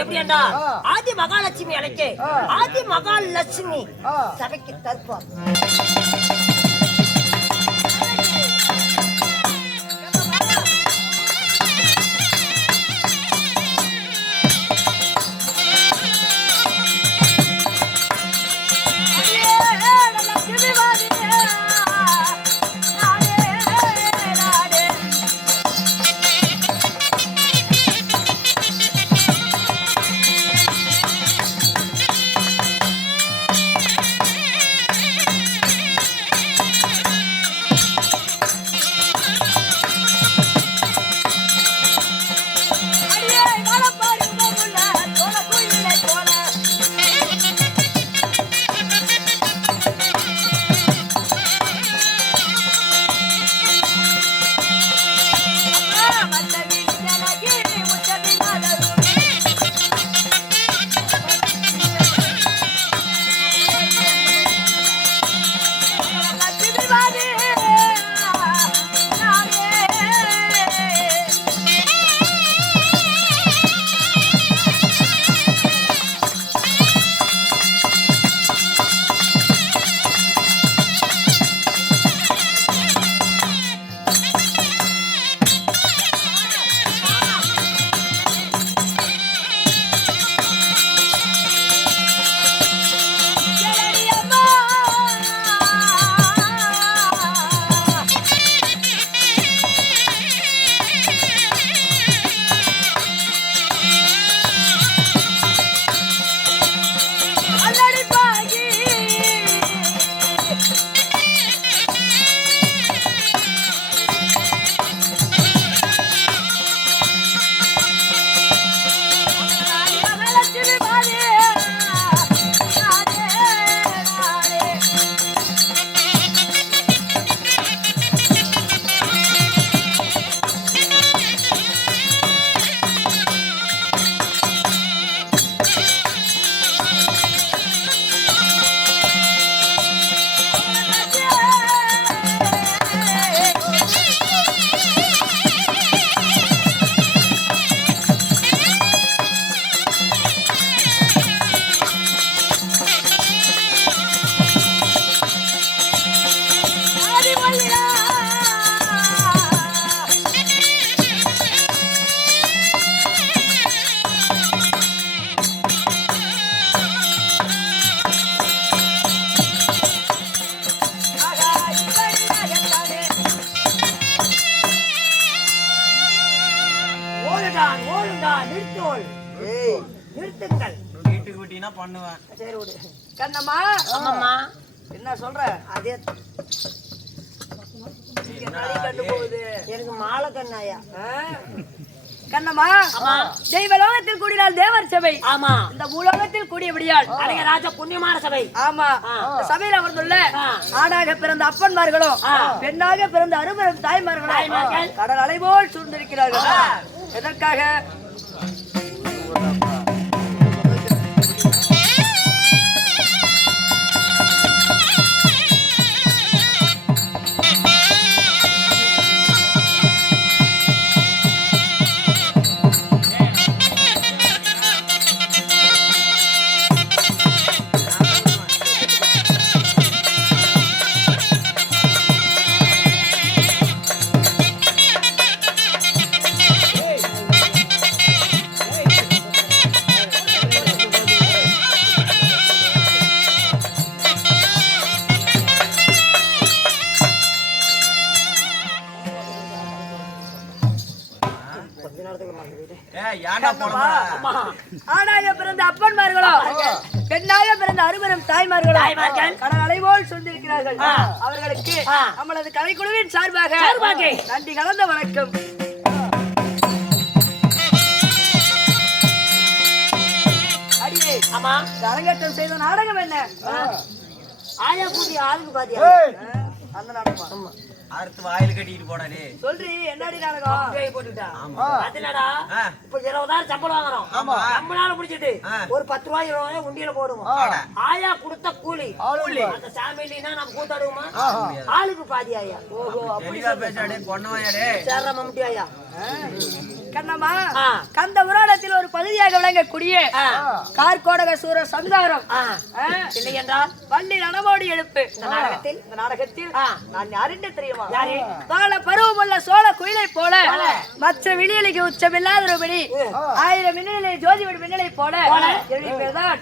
எப்படி என்றா ஆதி மகாலட்சுமி அழைக்க ஆதி மகாலட்சுமி சபைக்கு தற்பா கண்ணம்மா ஆமாம்மா என்ன சொல்ற அதே கண்டு போகுது எனக்கு மாலை கண்ணாயா கண்ணம்மா தெய்வலோகத்தில் கூடினால் தேவர் சபை ஆமா இந்த பூலோகத்தில் கூடியபடியால் அழகராஜ புண்ணியமான சபை ஆமா இந்த சபையில் அமர்ந்துள்ள ஆணாக பிறந்த அப்பன்மார்களும் பெண்ணாக பிறந்த அருமரும் தாய்மார்களும் கடல் அலை போல் சூழ்ந்திருக்கிறார்கள் எதற்காக ஆணாக பிறந்த அப்பன்மார்களும் பெண்ணாக பிறந்த அருமரும் தாய்மார்களும் கடல் அலை போல் சொல்லியிருக்கிறார்கள். அவர்களுக்கு நம்மளது கலைக்குழுவின் சார்பாக நன்றி கலந்த வணக்கம். அடியே அரங்கேற்றம் செய்த நாடகம் என்ன? ஆயா கூட்டி ஆளுக்கு பாத்தியா அந்த நாடகமா? அடுத்து வாயில கட்டிட்டு போடாதே. சொல்றி என்னடி நாடகம்? பேய் போட்டுட்டா. அதனடா இப்ப 20000 சம்பளம் வாங்குறோம். நம்மளால முடிச்சிட்டு ஒரு 10 ரூபாய் 20 ரூபாய் உண்டியல போடுவோம். ஆயா கொடுத்த கூலி. அந்த சாமிலினா நம்ம கூத்தாடுவோமா? ஆளுக்கு பாதி ஆயா. ஓஹோ அப்படி பேசாடே பொண்ணவாயாடே. சேர மம்டி ஆயா. கண்ணம்மா கந்த புராணத்தில் ஒரு பகுதியாக விளங்கக்கூடிய கார்கோடக சூர சம்சாரம் இல்லை என்றால் வள்ளி ரணமோடி எழுப்பு இந்த நாடகத்தில் நான் யாருன்னு தெரியுமா வாழ பருவமுள்ள சோழ குயிலை போல மற்ற விழியலைக்கு உச்சமில்லாதபடி 1000 மின்னலை ஜோதிவிடு மின்னலை போல என்னுடைய பேர்தான்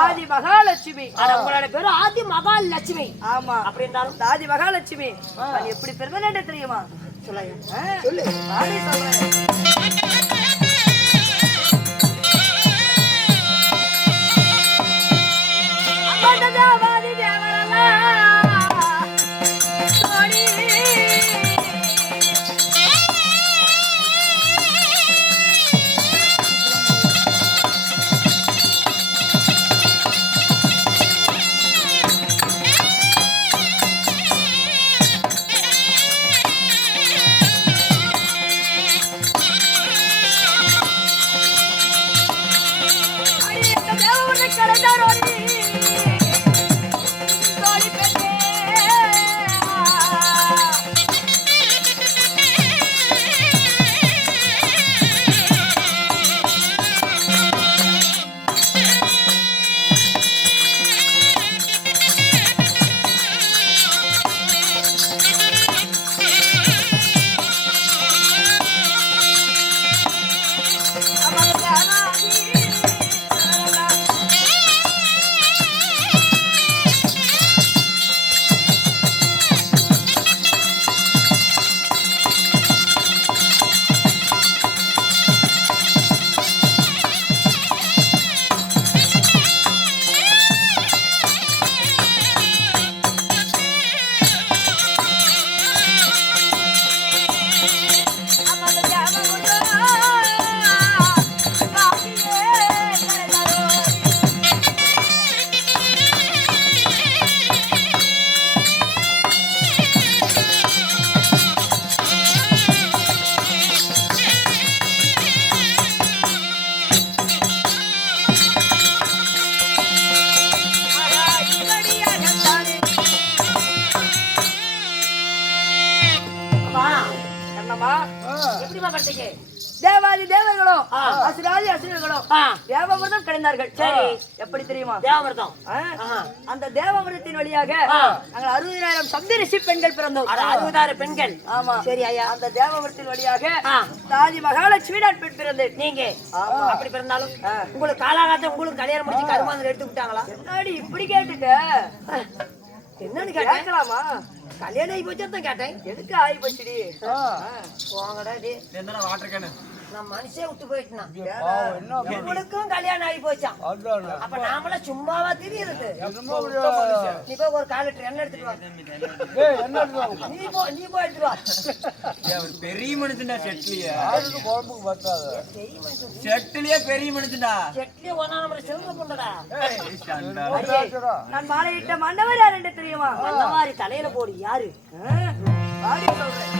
ஆதி மகாலட்சுமி. உங்களோட பேரு ஆதி மகாலட்சுமி. ஆமா, அப்படி இருந்தாலும் ஆதி மகாலட்சுமி நான் எப்படி பிறந்தேன்னு தெரியுமா? சொல்லு. ஆதி சொல்றேன். தேவாதி தேவர்களும் அசுராதி அசுரர்களும் தேவாமிர்தம் கிடைந்தார்கள். சரி, எப்படி தெரியுமா? தேவாமிர்தம். அந்த தேவாமிர்தத்தின் வழியாக நாங்கள் 60,000 சப்த ரிஷி பெண்கள் பிறந்தோம். 60,000 பெண்கள். ஆமா, சரி ஐயா. அந்த தேவாமிர்தத்தின் வழியாக தாதி மகாலட்சுமி நான் பெண் பிறந்தேன். நீங்க அப்படி பிறந்தாலும் உங்களுக்கு காலாகாலத்தை உங்களுக்கு கல்யாணம் முடிச்சு கருமாந்திரம் எடுத்து விட்டாங்களா? என்னடி இப்படி கேட்டுக்க? என்னன்னு கேட்கலாமா? கல்யாணம் ஆகி போச்சு தான் கேட்டேன். எதுக்கு ஆகி போச்சுடி? போங்கடா டி. என்னடா வாட்டர் கேன்? நான் மனுஷே விட்டு போயிட்டேன். உங்களுக்கும் கல்யாணம் ஆகி போச்சான். அப்ப நாமள சும்மாவா தெரியுது? நீ போய் ஒரு 1/4 லிட்டர் எண்ணெய் எடுத்துட்டு வா. நீ போய் எடுத்துட்டு வா. பெரிய மனுஷன்டா செட்லியே. குழம்புக்கு பத்தாது. செட்லியே பெரிய மனுஷன்டா. செட்லியே ஒண்ணா நம்ம செல்வ பொண்ணுடா. நான் மாலையிட்ட மண்டவர் யார் என்று தெரியுமா? அந்த மாதிரி தலையில போடு. யாரு? ஆடி சொல்றேன்.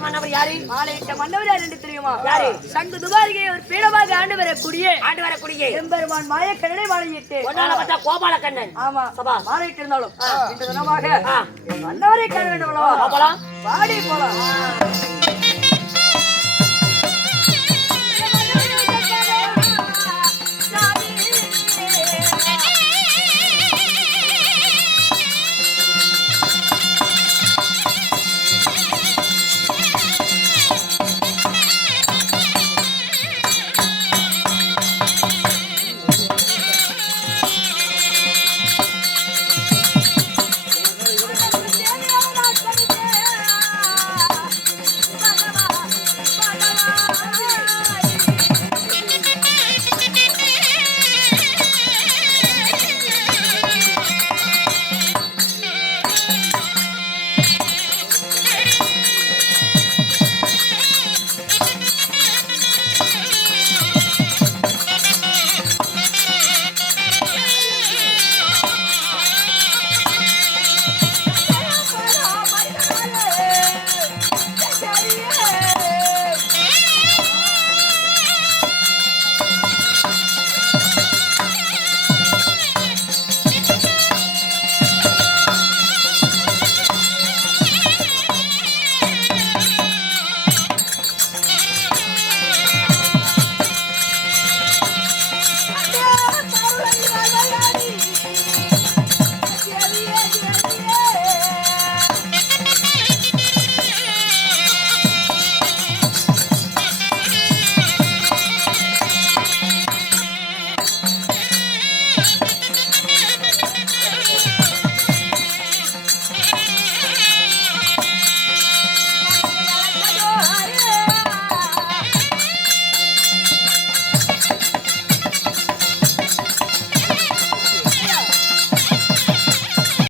மாலையிட்ட மன்னவர் யாரு? மாலையிட்ட மன்னவர் யார் என்று தெரியுமா? யாரு? சங்கு துபாரிகை ஒரு பீடமாக ஆண்டு வரக்கூடிய எம்பெருமான் மாயக்கண்ணனை மாலையிட்டு ஒன்னால பார்த்தா கோபாலக்கண்ணன். ஆமா சபா. மாலையிட்டு இருந்தாலும் இந்த தினமாக மன்னவரை காண வேண்டும் அல்லவா? போலாம். வாடி போலாம்.